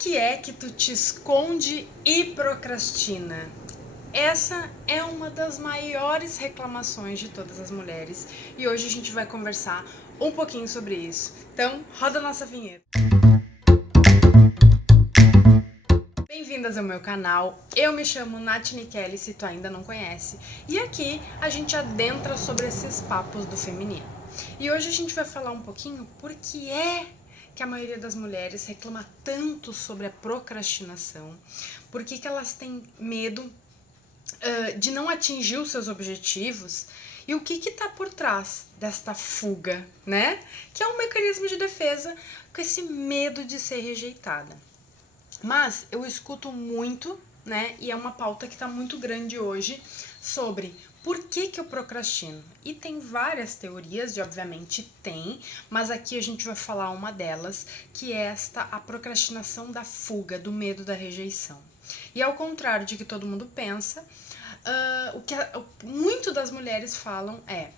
que é que tu te esconde e procrastina? Essa é uma das maiores reclamações de todas as mulheres e hoje a gente vai conversar um pouquinho sobre isso. Então, roda a nossa vinheta. Bem-vindas ao meu canal, eu me chamo Nath Nikelli, se tu ainda não conhece, e aqui a gente adentra sobre esses papos do feminino. E hoje a gente vai falar um pouquinho por que a maioria das mulheres reclama tanto sobre a procrastinação, por que elas têm medo de não atingir os seus objetivos e o que está por trás desta fuga, né? Que é um mecanismo de defesa com esse medo de ser rejeitada. Mas eu escuto muito, né, e é uma pauta que está muito grande hoje, sobre por que eu procrastino. E tem várias teorias, e obviamente tem, mas aqui a gente vai falar uma delas, que é a procrastinação da fuga, do medo da rejeição. E ao contrário de que todo mundo pensa, o que muito das mulheres falam é: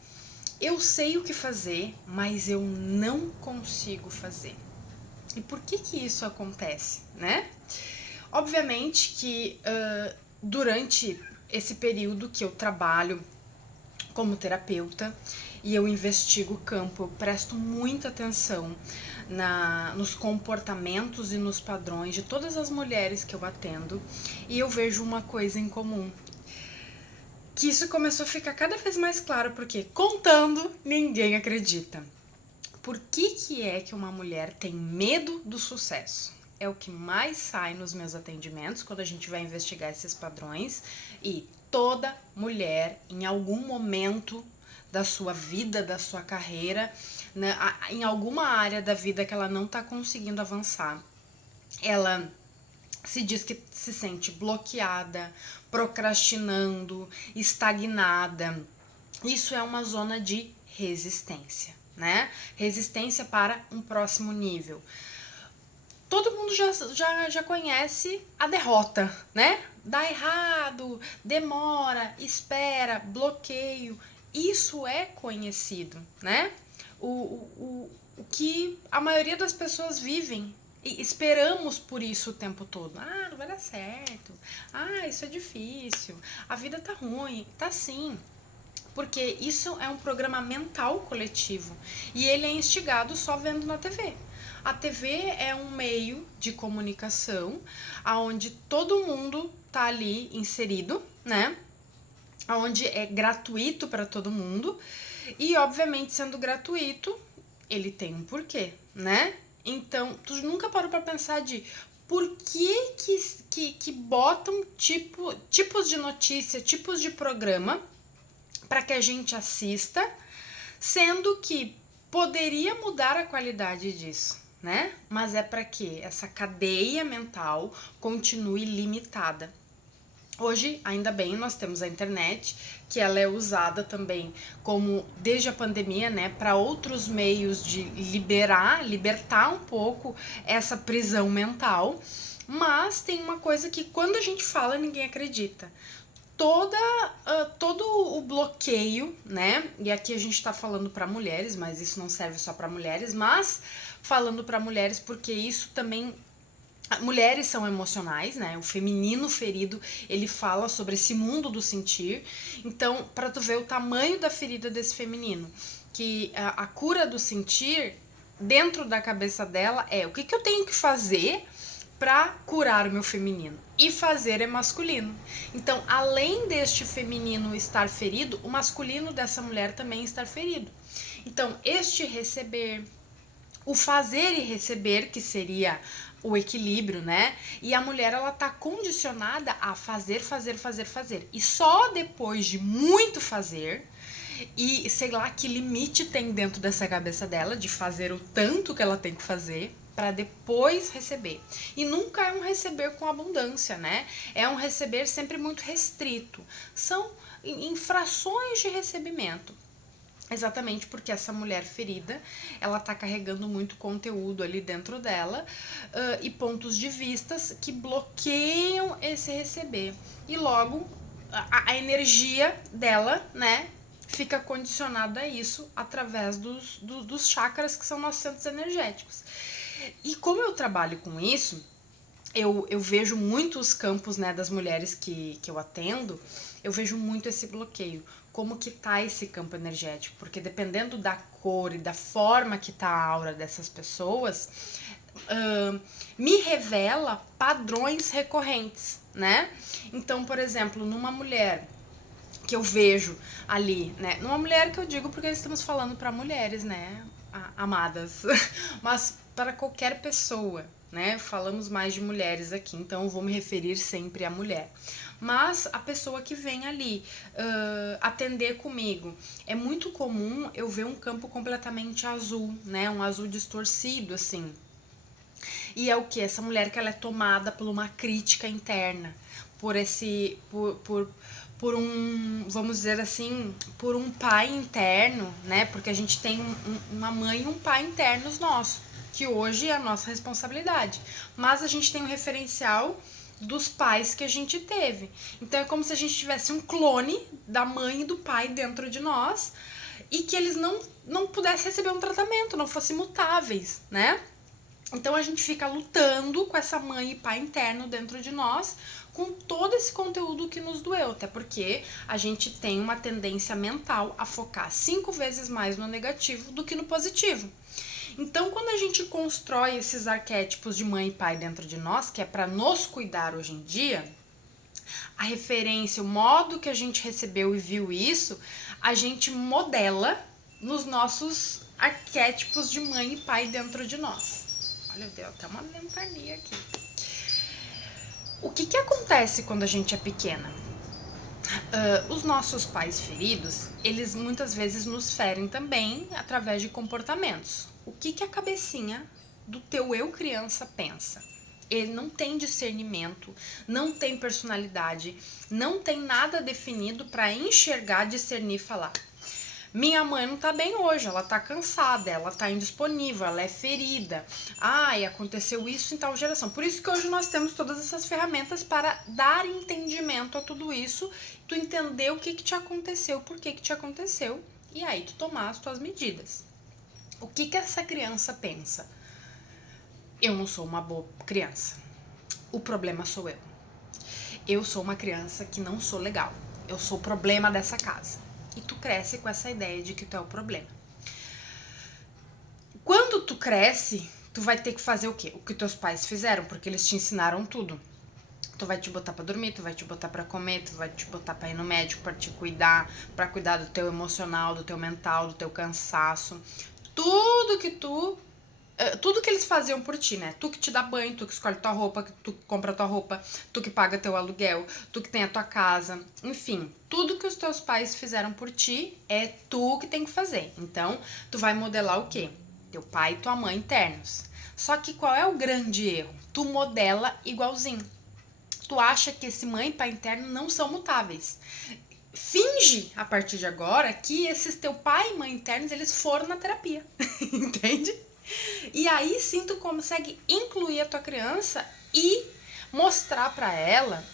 eu sei o que fazer, mas eu não consigo fazer. E por que isso acontece, né? Obviamente que durante esse período que eu trabalho como terapeuta e eu investigo o campo, eu presto muita atenção nos comportamentos e nos padrões de todas as mulheres que eu atendo e eu vejo uma coisa em comum. Que isso começou a ficar cada vez mais claro, porque contando, ninguém acredita. Por que é que uma mulher tem medo do sucesso? É o que mais sai nos meus atendimentos quando a gente vai investigar esses padrões, e toda mulher, em algum momento da sua vida, da sua carreira, né, em alguma área da vida que ela não está conseguindo avançar, ela se diz que se sente bloqueada, procrastinando, estagnada. Isso é uma zona de resistência, né? Resistência para um próximo nível. Todo mundo já conhece a derrota, né? Dá errado, demora, espera, bloqueio. Isso é conhecido, né? O que a maioria das pessoas vivem. E esperamos por isso o tempo todo. Ah, não vai dar certo. Ah, isso é difícil. A vida tá ruim. Tá sim. Porque isso é um programa mental coletivo e ele é instigado só vendo na TV. A TV é um meio de comunicação onde todo mundo tá ali inserido, né? Onde é gratuito para todo mundo e, obviamente, sendo gratuito, ele tem um porquê, né? Então, tu nunca parou para pensar de por que botam tipos de notícia, tipos de programa para que a gente assista, sendo que poderia mudar a qualidade disso, né? Mas é para que essa cadeia mental continue limitada. Hoje, ainda bem, nós temos a internet, que ela é usada também como, desde a pandemia, né, para outros meios de libertar um pouco essa prisão mental, mas tem uma coisa que quando a gente fala, ninguém acredita. Todo o bloqueio, né? E aqui a gente tá falando para mulheres, mas isso não serve só para mulheres, mas falando para mulheres porque isso também. Mulheres são emocionais, né? O feminino ferido, ele fala sobre esse mundo do sentir. Então, para tu ver o tamanho da ferida desse feminino, que a cura do sentir dentro da cabeça dela é: o que eu tenho que fazer para curar o meu feminino? E fazer é masculino. Então, além deste feminino estar ferido, o masculino dessa mulher também está ferido. Então, este receber, o fazer e receber, que seria o equilíbrio, né? E a mulher, ela tá condicionada a fazer. E só depois de muito fazer, e sei lá que limite tem dentro dessa cabeça dela de fazer o tanto que ela tem que fazer, para depois receber. E nunca é um receber com abundância, né? É um receber sempre muito restrito. São infrações de recebimento. Exatamente porque essa mulher ferida, ela tá carregando muito conteúdo ali dentro dela e pontos de vistas que bloqueiam esse receber. E logo, a energia dela, né, fica condicionada a isso através dos chakras, que são nossos centros energéticos. E como eu trabalho com isso, eu vejo muitos campos, né, das mulheres que eu atendo, eu vejo muito esse bloqueio. Como que tá esse campo energético? Porque dependendo da cor e da forma que tá a aura dessas pessoas, me revela padrões recorrentes, né? Então, por exemplo, numa mulher que eu vejo ali, né? Numa mulher que eu digo porque estamos falando para mulheres, né? Amadas, mas para qualquer pessoa, né? Falamos mais de mulheres aqui, então eu vou me referir sempre à mulher. Mas a pessoa que vem ali atender comigo, é muito comum eu ver um campo completamente azul, né? Um azul distorcido, assim. E é o que? Essa mulher que ela é tomada por uma crítica interna, por um, vamos dizer assim, por um pai interno, né? Porque a gente tem uma mãe e um pai internos nossos, que hoje é a nossa responsabilidade. Mas a gente tem um referencial dos pais que a gente teve. Então é como se a gente tivesse um clone da mãe e do pai dentro de nós e que eles não pudessem receber um tratamento, não fossem mutáveis, né? Então a gente fica lutando com essa mãe e pai interno dentro de nós, com todo esse conteúdo que nos doeu, até porque a gente tem uma tendência mental a focar 5 vezes mais no negativo do que no positivo. Então, quando a gente constrói esses arquétipos de mãe e pai dentro de nós, que é para nos cuidar hoje em dia, a referência, o modo que a gente recebeu e viu isso, a gente modela nos nossos arquétipos de mãe e pai dentro de nós. Olha, deu até uma ventania aqui. O que acontece quando a gente é pequena? Os nossos pais feridos, eles muitas vezes nos ferem também através de comportamentos. O que a cabecinha do teu eu criança pensa? Ele não tem discernimento, não tem personalidade, não tem nada definido para enxergar, discernir e falar. Minha mãe não tá bem hoje, ela tá cansada, ela tá indisponível, ela é ferida. Ai, aconteceu isso em tal geração. Por isso que hoje nós temos todas essas ferramentas para dar entendimento a tudo isso, tu entender o que te aconteceu, por que te aconteceu, e aí tu tomar as tuas medidas. O que essa criança pensa? Eu não sou uma boa criança. O problema sou eu. Eu sou uma criança que não sou legal. Eu sou o problema dessa casa. E tu cresce com essa ideia de que tu é o problema. Quando tu cresce, tu vai ter que fazer o quê? O que teus pais fizeram, porque eles te ensinaram tudo. Tu vai te botar pra dormir, tu vai te botar pra comer, tu vai te botar pra ir no médico, pra te cuidar, pra cuidar do teu emocional, do teu mental, do teu cansaço. Tudo que eles faziam por ti, né? Tu que te dá banho, tu que escolhe tua roupa, tu que compra tua roupa, tu que paga teu aluguel, tu que tem a tua casa, enfim, tudo que os teus pais fizeram por ti é tu que tem que fazer. Então, tu vai modelar o quê? Teu pai e tua mãe internos. Só que qual é o grande erro? Tu modela igualzinho. Tu acha que esse mãe e pai interno não são mutáveis. Finge, a partir de agora, que esses teu pai e mãe internos, eles foram na terapia. Entende? E aí sim tu consegue incluir a tua criança e mostrar para ela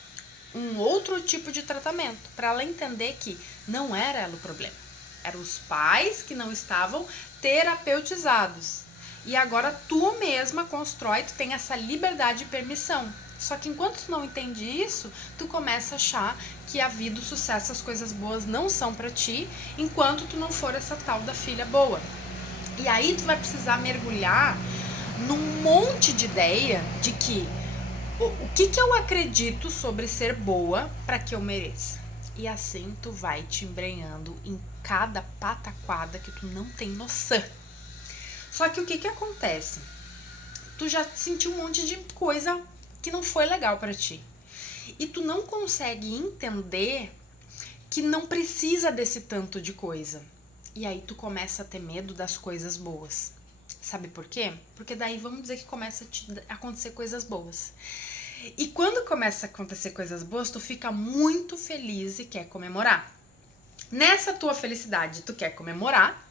um outro tipo de tratamento, para ela entender que não era ela o problema, eram os pais que não estavam terapeutizados. E agora tu mesma constrói, tu tem essa liberdade e permissão. Só que enquanto tu não entende isso, tu começa a achar que a vida, o sucesso, as coisas boas não são para ti, enquanto tu não for essa tal da filha boa. E aí tu vai precisar mergulhar num monte de ideia de que o que eu acredito sobre ser boa para que eu mereça. E assim tu vai te embrenhando em cada pataquada que tu não tem noção. Só que o que acontece? Tu já sentiu um monte de coisa que não foi legal para ti. E tu não consegue entender que não precisa desse tanto de coisa. E aí tu começa a ter medo das coisas boas. Sabe por quê? Porque daí vamos dizer que começa a acontecer coisas boas. E quando começa a acontecer coisas boas, tu fica muito feliz e quer comemorar. Nessa tua felicidade, tu quer comemorar.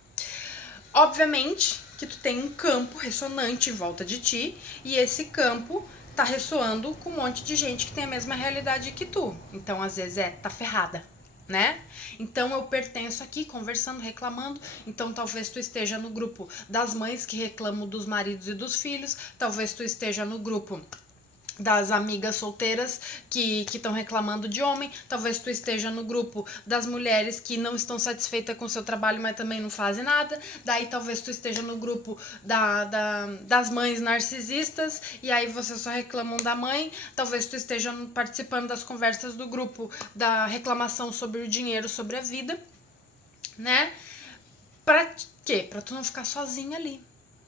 Obviamente que tu tem um campo ressonante em volta de ti. E esse campo tá ressoando com um monte de gente que tem a mesma realidade que tu. Então, às vezes, tá ferrada, né? Então eu pertenço aqui conversando, reclamando. Então talvez tu esteja no grupo das mães que reclamam dos maridos e dos filhos, talvez tu esteja no grupo das amigas solteiras que estão reclamando de homem, talvez tu esteja no grupo das mulheres que não estão satisfeitas com o seu trabalho, mas também não fazem nada, daí talvez tu esteja no grupo das mães narcisistas, e aí vocês só reclamam da mãe, talvez tu esteja participando das conversas do grupo da reclamação sobre o dinheiro, sobre a vida, né? Pra quê? Pra tu não ficar sozinha ali,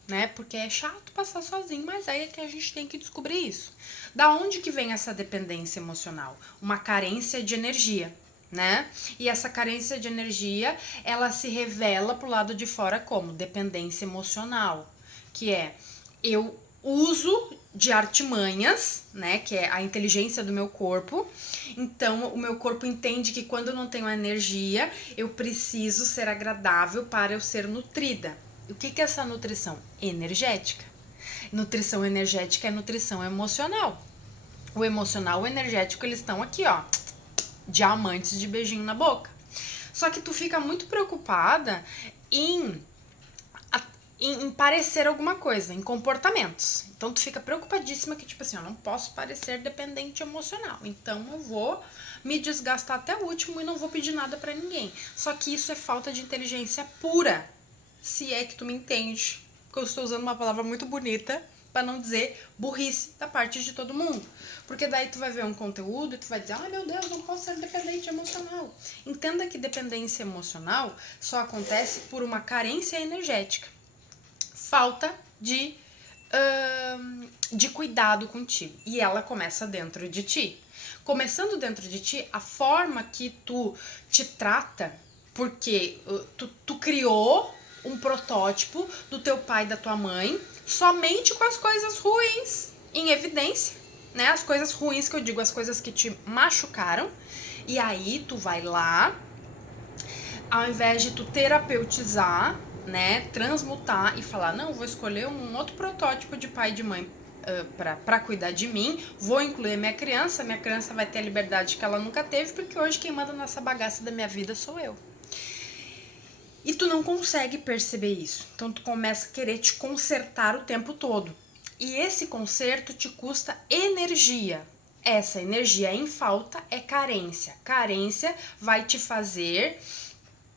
né? Porque é chato passar sozinho, mas aí é que a gente tem que descobrir isso. Da onde que vem essa dependência emocional? Uma carência de energia, né? E essa carência de energia, ela se revela pro lado de fora como dependência emocional, que é eu uso de artimanhas, né, que é a inteligência do meu corpo. Então, o meu corpo entende que quando eu não tenho energia, eu preciso ser agradável para eu ser nutrida. O que é essa nutrição? Energética. Nutrição energética é nutrição emocional. O emocional e o energético, eles estão aqui, ó, diamantes de beijinho na boca. Só que tu fica muito preocupada em parecer alguma coisa, em comportamentos. Então tu fica preocupadíssima que, tipo assim, eu não posso parecer dependente emocional. Então eu vou me desgastar até o último e não vou pedir nada pra ninguém. Só que isso é falta de inteligência pura. Se é que tu me entende. Porque eu estou usando uma palavra muito bonita pra não dizer burrice da parte de todo mundo. Porque daí tu vai ver um conteúdo e tu vai dizer, ai meu Deus, não posso ser dependente emocional. Entenda que dependência emocional só acontece por uma carência energética. Falta de cuidado contigo. E ela começa dentro de ti. Começando dentro de ti, a forma que tu te trata, porque tu criou um protótipo do teu pai e da tua mãe somente com as coisas ruins em evidência, né? As coisas ruins que eu digo, as coisas que te machucaram. E aí tu vai lá, ao invés de tu terapeutizar, né, transmutar e falar, não, vou escolher um outro protótipo de pai e de mãe para cuidar de mim, vou incluir minha criança vai ter a liberdade que ela nunca teve, porque hoje quem manda nessa bagaça da minha vida sou eu. E tu não consegue perceber isso, então tu começa a querer te consertar o tempo todo. E esse conserto te custa energia. Essa energia em falta é carência. Carência vai te fazer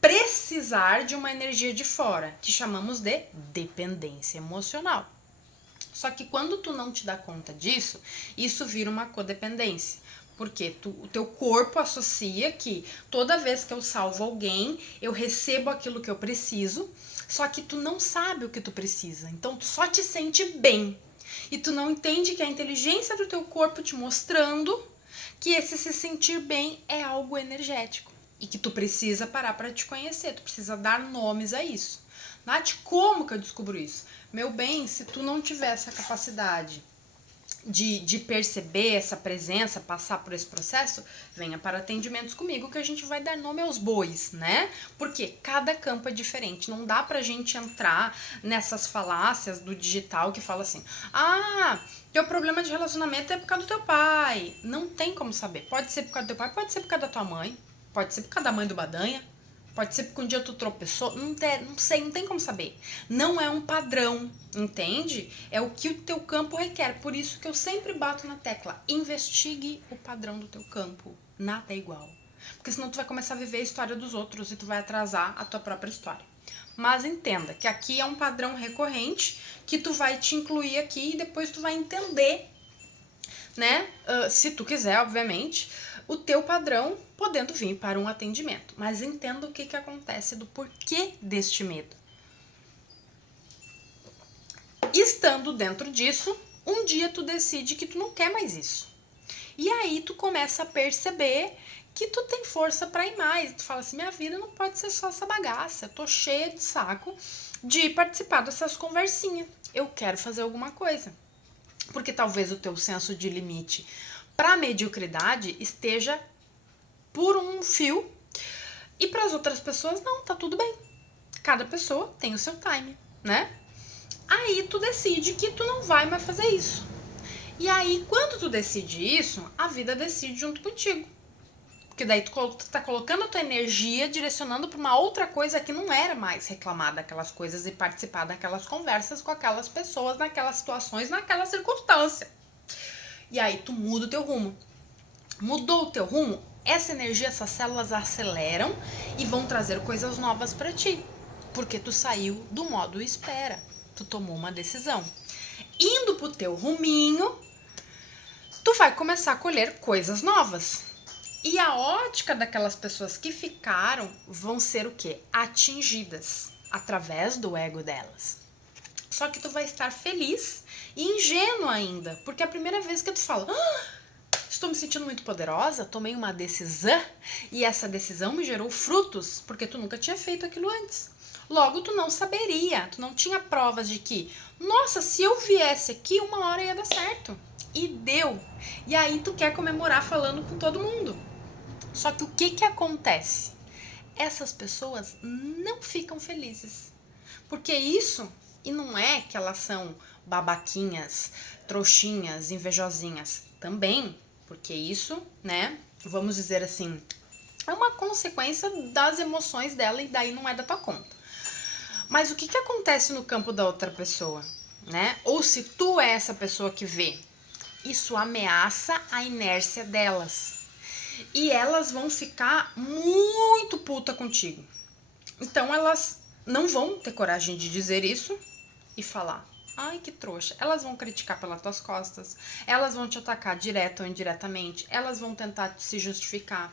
precisar de uma energia de fora, que chamamos de dependência emocional. Só que quando tu não te dá conta disso, isso vira uma codependência. Porque o teu corpo associa que toda vez que eu salvo alguém, eu recebo aquilo que eu preciso, só que tu não sabe o que tu precisa. Então tu só te sente bem. E tu não entende que a inteligência do teu corpo te mostrando que esse se sentir bem é algo energético. E que tu precisa parar para te conhecer, tu precisa dar nomes a isso. Nath, como que eu descubro isso? Meu bem, se tu não tiver essa capacidade de perceber essa presença, passar por esse processo, venha para atendimentos comigo que a gente vai dar nome aos bois, né? Porque cada campo é diferente, não dá pra gente entrar nessas falácias do digital que fala assim, teu problema de relacionamento é por causa do teu pai. Não tem como saber, pode ser por causa do teu pai, pode ser por causa da tua mãe, pode ser por causa da mãe do Badanha, pode ser porque um dia tu tropeçou, não sei, não tem como saber. Não é um padrão, entende? É o que o teu campo requer. Por isso que eu sempre bato na tecla, investigue o padrão do teu campo. Nada é igual. Porque senão tu vai começar a viver a história dos outros e tu vai atrasar a tua própria história. Mas entenda que aqui é um padrão recorrente que tu vai te incluir aqui e depois tu vai entender, né? Se tu quiser, obviamente, o teu padrão podendo vir para um atendimento. Mas entenda o que acontece do porquê deste medo. Estando dentro disso, um dia tu decide que tu não quer mais isso. E aí tu começa a perceber que tu tem força para ir mais. Tu fala assim, minha vida não pode ser só essa bagaça. Eu tô cheia de saco de participar dessas conversinhas. Eu quero fazer alguma coisa. Porque talvez o teu senso de limite para a mediocridade esteja por um fio e para as outras pessoas não, tá tudo bem. Cada pessoa tem o seu time, né? Aí tu decide que tu não vai mais fazer isso. E aí quando tu decide isso, a vida decide junto contigo. Porque daí tu tá colocando a tua energia direcionando para uma outra coisa que não era mais reclamar daquelas coisas e participar daquelas conversas com aquelas pessoas, naquelas situações, naquela circunstância. E aí tu muda o teu rumo. Mudou o teu rumo, essa energia, essas células aceleram e vão trazer coisas novas para ti. Porque tu saiu do modo espera. Tu tomou uma decisão. Indo pro teu ruminho, tu vai começar a colher coisas novas. E a ótica daquelas pessoas que ficaram vão ser o quê? Atingidas através do ego delas. Só que tu vai estar feliz e ingênuo ainda, porque é a primeira vez que tu fala: estou me sentindo muito poderosa, tomei uma decisão e essa decisão me gerou frutos, porque tu nunca tinha feito aquilo antes. Logo, tu não saberia, tu não tinha provas de que, nossa, se eu viesse aqui, uma hora ia dar certo. E deu. E aí tu quer comemorar falando com todo mundo. Só que o que acontece? Essas pessoas não ficam felizes. Porque isso, e não é que elas são babaquinhas, trouxinhas, invejosinhas. Também, porque isso, né, vamos dizer assim, é uma consequência das emoções dela e daí não é da tua conta. Mas o que acontece no campo da outra pessoa, né? Ou se tu é essa pessoa que vê, isso ameaça a inércia delas. E elas vão ficar muito puta contigo. Então elas não vão ter coragem de dizer isso e falar: ai, que trouxa. Elas vão criticar pelas tuas costas, elas vão te atacar direto ou indiretamente, elas vão tentar se justificar.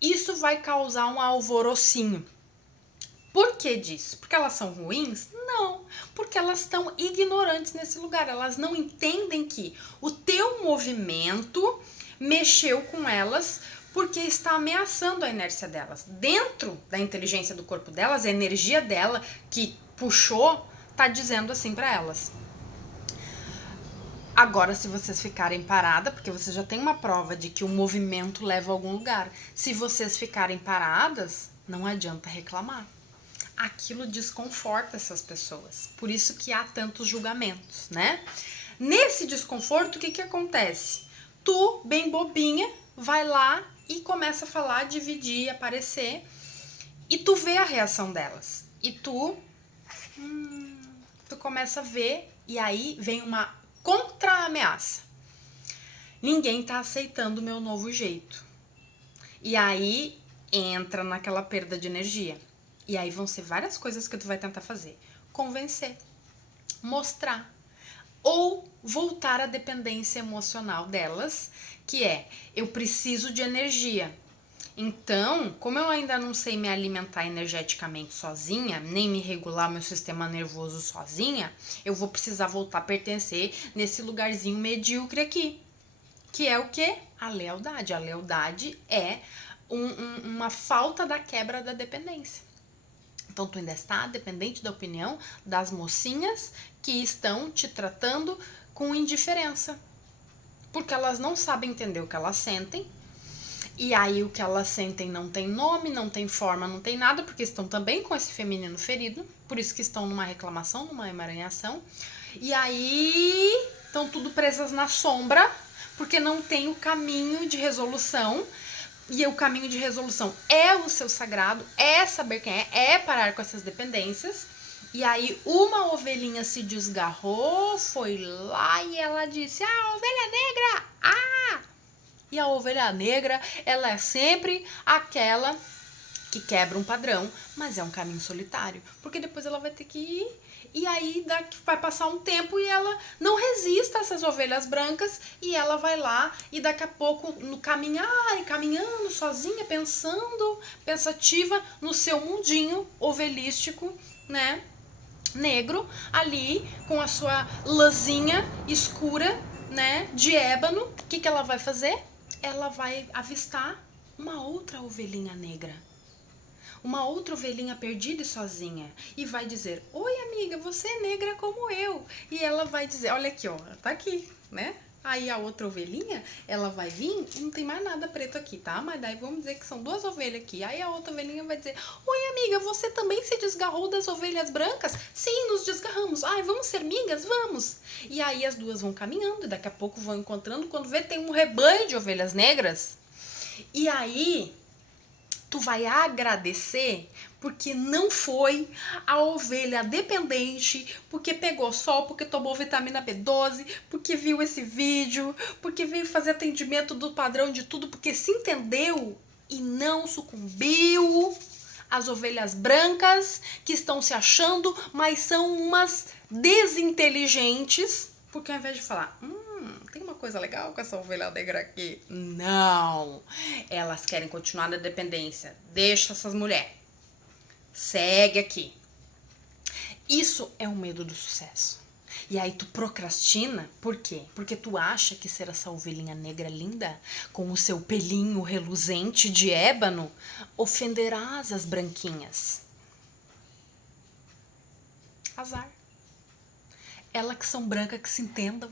Isso vai causar um alvorocinho. Por que disso? Porque elas são ruins? Não, porque elas estão ignorantes nesse lugar. Elas não entendem que o teu movimento mexeu com elas porque está ameaçando a inércia delas. Dentro da inteligência do corpo delas, a energia dela que puxou tá dizendo assim para elas: agora, se vocês ficarem paradas, porque vocês já têm uma prova de que o movimento leva a algum lugar, se vocês ficarem paradas, não adianta reclamar. Aquilo desconforta essas pessoas. Por isso que há tantos julgamentos, né? Nesse desconforto, o que acontece? Tu, bem bobinha, vai lá e começa a falar, dividir, aparecer, e tu vê a reação delas. E tu começa a ver, e aí vem uma contra-ameaça. Ninguém tá aceitando o meu novo jeito. E aí entra naquela perda de energia. E aí vão ser várias coisas que tu vai tentar fazer. Convencer, mostrar, ou voltar à dependência emocional delas, que é: eu preciso de energia. Então, como eu ainda não sei me alimentar energeticamente sozinha, nem me regular meu sistema nervoso sozinha, eu vou precisar voltar a pertencer nesse lugarzinho medíocre aqui. Que é o quê? A lealdade. A lealdade é uma falta da quebra da dependência. Então, tu ainda está dependente da opinião das mocinhas que estão te tratando com indiferença. Porque elas não sabem entender o que elas sentem. E aí, o que elas sentem não tem nome, não tem forma, não tem nada, porque estão também com esse feminino ferido. Por isso que estão numa reclamação, numa emaranhação. E aí, estão tudo presas na sombra, porque não tem o caminho de resolução. E o caminho de resolução é o seu sagrado, é saber quem é parar com essas dependências. E aí uma ovelhinha se desgarrou, foi lá e ela disse: ah, ovelha negra, ah! E a ovelha negra, ela é sempre aquela que quebra um padrão, mas é um caminho solitário, porque depois ela vai ter que ir. E aí vai passar um tempo e ela não resiste a essas ovelhas brancas e ela vai lá e daqui a pouco no caminhando sozinha, pensativa no seu mundinho ovelístico, né, negro, ali com a sua lãzinha escura, né, de ébano. O que ela vai fazer? Ela vai avistar uma outra ovelhinha negra. Uma outra ovelhinha perdida e sozinha. E vai dizer: oi, amiga, você é negra como eu. E ela vai dizer: olha aqui, ó, tá aqui, né? Aí a outra ovelhinha, ela vai vir, não tem mais nada preto aqui, tá? Mas daí vamos dizer que são duas ovelhas aqui. Aí a outra ovelhinha vai dizer: oi, amiga, você também se desgarrou das ovelhas brancas? Sim, nos desgarramos. Ai, vamos ser amigas? Vamos. E aí as duas vão caminhando e daqui a pouco vão encontrando. Quando vê, tem um rebanho de ovelhas negras. E aí tu vai agradecer Porque não foi a ovelha dependente, porque pegou sol, porque tomou vitamina B12, porque viu esse vídeo, porque veio fazer atendimento do padrão de tudo, porque se entendeu e não sucumbiu às ovelhas brancas que estão se achando, mas são umas desinteligentes, porque ao invés de falar, tem uma coisa legal com essa ovelha negra aqui. Não, elas querem continuar na dependência. Deixa essas mulheres. Segue aqui. Isso é o medo do sucesso. E aí tu procrastina, por quê? Porque tu acha que ser essa ovelhinha negra linda, com o seu pelinho reluzente de ébano, ofenderás as branquinhas. Azar. Elas que são brancas que se entendam.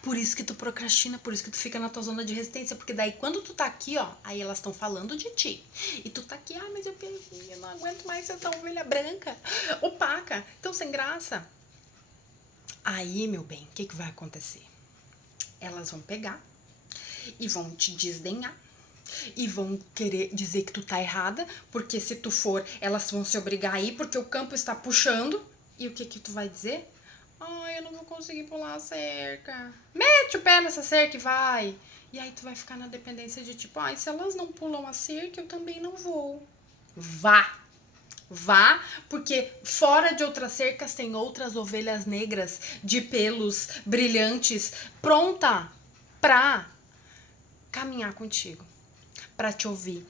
Por isso que tu procrastina, por isso que tu fica na tua zona de resistência, porque daí quando tu tá aqui, ó, aí elas estão falando de ti. E tu tá aqui, mas eu não aguento mais essa ovelha branca, opaca, tão sem graça. Aí, meu bem, o que vai acontecer? Elas vão pegar e vão te desdenhar. E vão querer dizer que tu tá errada, porque se tu for, elas vão se obrigar a ir, porque o campo está puxando. E o que tu vai dizer? Ai, eu não vou conseguir pular a cerca. Mete o pé nessa cerca e vai. E aí tu vai ficar na dependência de tipo, ai, se elas não pulam a cerca, eu também não vou. Vá! Vá, porque fora de outras cercas tem outras ovelhas negras de pelos brilhantes pronta pra caminhar contigo, pra te ouvir,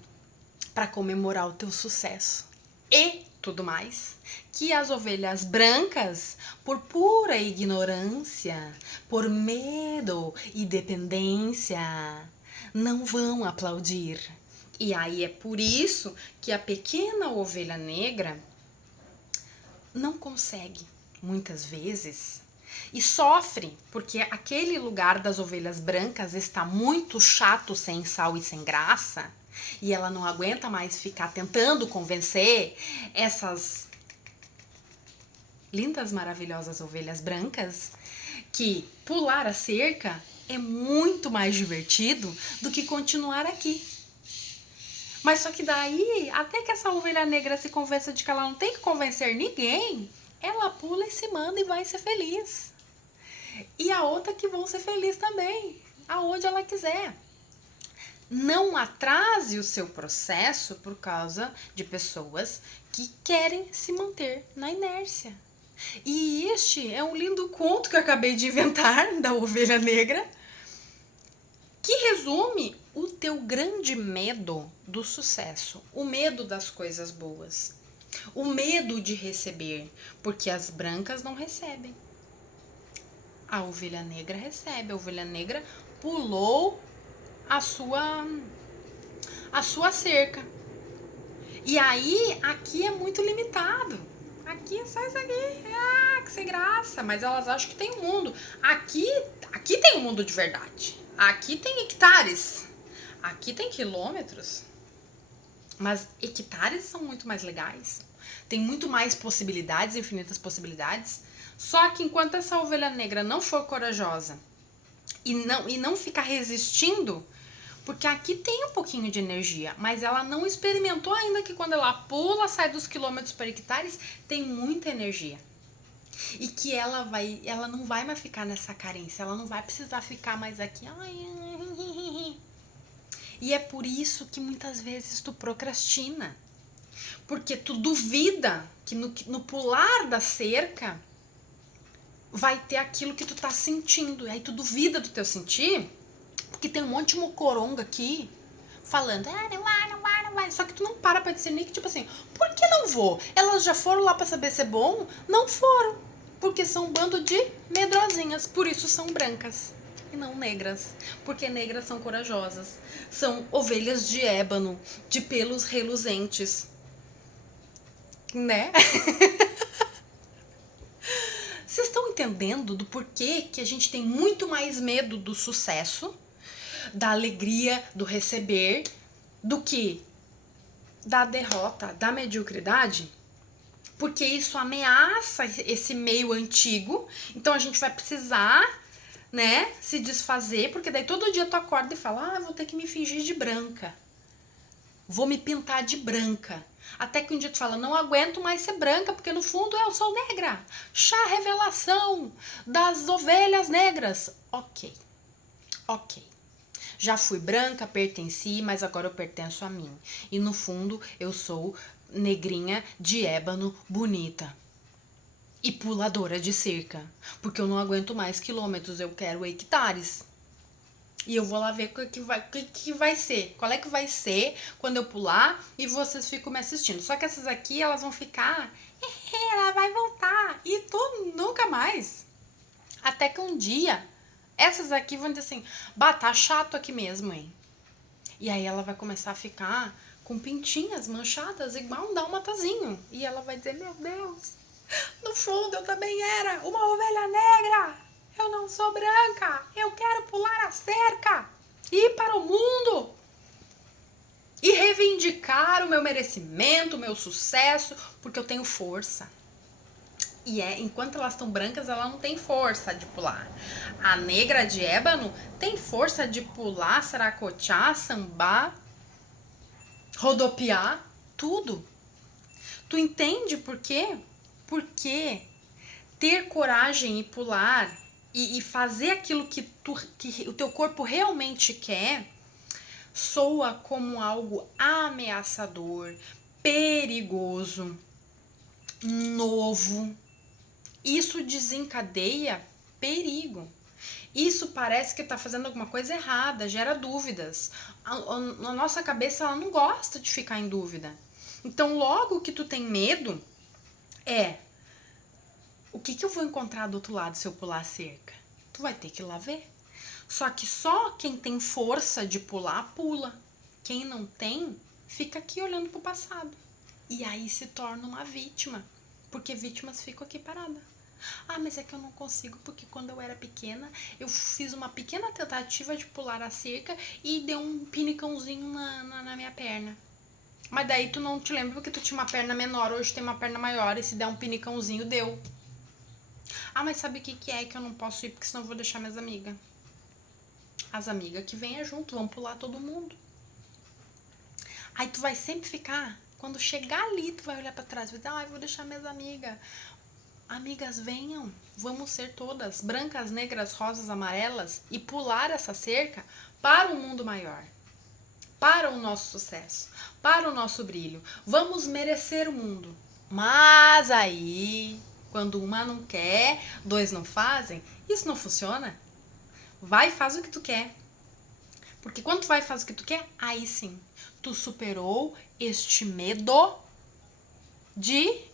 pra comemorar o teu sucesso e tudo mais, que as ovelhas brancas, por pura ignorância, por medo e dependência, não vão aplaudir. E aí é por isso que a pequena ovelha negra não consegue, muitas vezes, e sofre, porque aquele lugar das ovelhas brancas está muito chato, sem sal e sem graça, e ela não aguenta mais ficar tentando convencer essas lindas, maravilhosas ovelhas brancas que pular a cerca é muito mais divertido do que continuar aqui. Mas só que daí, até que essa ovelha negra se convença de que ela não tem que convencer ninguém, ela pula e se manda e vai ser feliz. E a outra que vão ser feliz também, aonde ela quiser. Não atrase o seu processo por causa de pessoas que querem se manter na inércia. E este é um lindo conto que eu acabei de inventar da ovelha negra, que resume o teu grande medo do sucesso, o medo das coisas boas, o medo de receber, porque as brancas não recebem. A ovelha negra recebe, a ovelha negra pulou a sua cerca. E aí, aqui é muito limitado. Aqui é só isso aqui. Que sem graça. Mas elas acham que tem um mundo. Aqui tem um mundo de verdade. Aqui tem hectares. Aqui tem quilômetros. Mas hectares são muito mais legais. Tem muito mais possibilidades, infinitas possibilidades. Só que enquanto essa ovelha negra não for corajosa e não ficar resistindo, porque aqui tem um pouquinho de energia, mas ela não experimentou ainda que quando ela pula, sai dos quilômetros por hectares, tem muita energia. E que ela não vai mais ficar nessa carência, ela não vai precisar ficar mais aqui. E é por isso que muitas vezes tu procrastina. Porque tu duvida que no pular da cerca vai ter aquilo que tu tá sentindo. E aí tu duvida do teu sentir, porque tem um monte de mocoronga aqui falando, não vai. Só que tu não para pra discernir que, tipo assim, por que não vou? Elas já foram lá pra saber se é bom? Não foram, porque são um bando de medrosinhas, por isso são brancas e não negras, porque negras são corajosas, são ovelhas de ébano, de pelos reluzentes, né? Vocês estão entendendo do porquê que a gente tem muito mais medo do sucesso, da alegria, do receber, do que da derrota, da mediocridade? Porque isso ameaça esse meio antigo, então a gente vai precisar, né, se desfazer, porque daí todo dia tu acorda e fala, vou ter que me fingir de branca. vou me pintar de branca. Até que um dia tu fala, não aguento mais ser branca, porque no fundo eu sou negra. Chá revelação das ovelhas negras. Ok. Já fui branca, pertenci, mas agora eu pertenço a mim. E no fundo eu sou negrinha de ébano, bonita. E puladora de cerca. Porque eu não aguento mais quilômetros, eu quero hectares. E eu vou lá ver o que vai ser. Qual é que vai ser quando eu pular e vocês ficam me assistindo. Só que essas aqui, elas vão ficar... ela vai voltar. E tu nunca mais. Até que um dia, essas aqui vão dizer assim... bah, tá chato aqui mesmo, hein? E aí ela vai começar a ficar com pintinhas manchadas, igual um dálmatazinho. E ela vai dizer, meu Deus, no fundo eu também era uma ovelha negra. Eu não sou branca, eu quero pular a cerca, ir para o mundo e reivindicar o meu merecimento, o meu sucesso, porque eu tenho força. E enquanto elas estão brancas, ela não tem força de pular. A negra de ébano tem força de pular, saracotear, sambar, rodopiar, tudo. Tu entende por quê? Porque ter coragem e pular e fazer aquilo que o teu corpo realmente quer soa como algo ameaçador, perigoso, novo. Isso desencadeia perigo. Isso parece que tá fazendo alguma coisa errada, gera dúvidas. A nossa cabeça, ela não gosta de ficar em dúvida. Então, logo que tu tem medo, o que eu vou encontrar do outro lado se eu pular a cerca? Tu vai ter que ir lá ver. Só que só quem tem força de pular, pula. Quem não tem, fica aqui olhando pro passado. E aí se torna uma vítima. Porque vítimas ficam aqui paradas. Ah, mas é que eu não consigo porque quando eu era pequena, eu fiz uma pequena tentativa de pular a cerca e deu um pinicãozinho na minha perna. Mas daí tu não te lembra porque tu tinha uma perna menor, hoje tem uma perna maior e se der um pinicãozinho, deu. Ah, mas sabe o que é que eu não posso ir porque senão eu vou deixar minhas amigas? As amigas que venham junto, vão pular todo mundo. Aí tu vai sempre ficar, quando chegar ali, tu vai olhar pra trás e vai dizer, ah, eu vou deixar minhas amigas. Amigas, venham, vamos ser todas brancas, negras, rosas, amarelas e pular essa cerca para um mundo maior, para o nosso sucesso, para o nosso brilho. Vamos merecer o mundo. Mas aí, quando uma não quer, dois não fazem, isso não funciona. Vai e faz o que tu quer. Porque quando tu vai e faz o que tu quer, aí sim, tu superou este medo de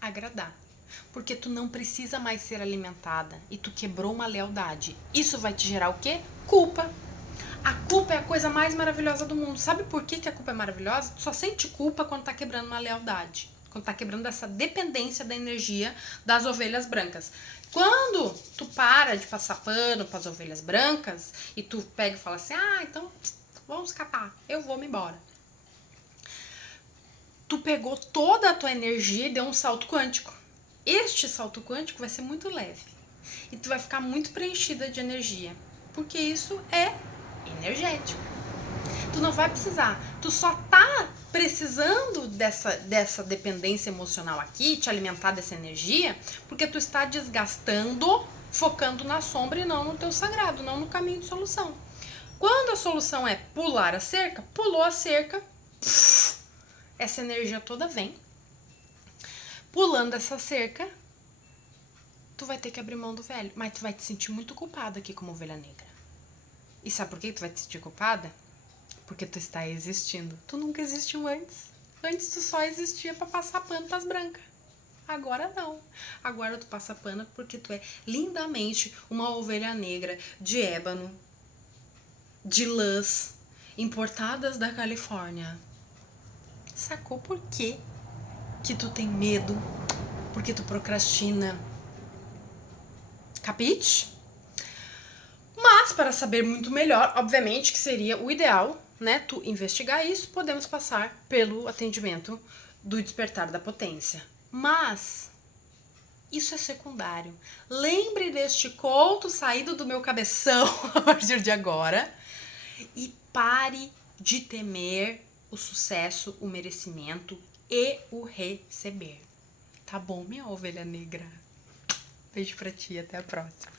agradar. Porque tu não precisa mais ser alimentada e tu quebrou uma lealdade. Isso vai te gerar o quê? Culpa. A culpa é a coisa mais maravilhosa do mundo. Sabe por que a culpa é maravilhosa? Tu só sente culpa quando tá quebrando uma lealdade. Quando tá quebrando essa dependência da energia das ovelhas brancas. Quando tu para de passar pano pras ovelhas brancas e tu pega e fala assim, ah, então vamos escapar, eu vou me embora. Tu pegou toda a tua energia e deu um salto quântico. Este salto quântico vai ser muito leve. E tu vai ficar muito preenchida de energia. Porque isso é energético. Tu não vai precisar. Tu só tá precisando dessa dependência emocional aqui, te alimentar dessa energia, porque tu está desgastando, focando na sombra e não no teu sagrado, não no caminho de solução. Quando a solução é pular a cerca, pulou a cerca, essa energia toda vem. Pulando essa cerca, tu vai ter que abrir mão do velho, mas tu vai te sentir muito culpada aqui como ovelha negra. E sabe por que tu vai te sentir culpada? Porque tu está existindo. Tu nunca existiu antes. Antes tu só existia pra passar pano pras brancas. Agora não. Agora tu passa pano porque tu é lindamente uma ovelha negra de ébano, de lãs, importadas da Califórnia. Sacou por quê que tu tem medo? Porque tu procrastina. Capite? Mas para saber muito melhor, obviamente que seria o ideal, né, tu investigar isso, podemos passar pelo atendimento do despertar da potência. Mas isso é secundário. Lembre deste conto saído do meu cabeção a partir de agora e pare de temer o sucesso, o merecimento e o receber. Tá bom, minha ovelha negra? Beijo pra ti, até a próxima.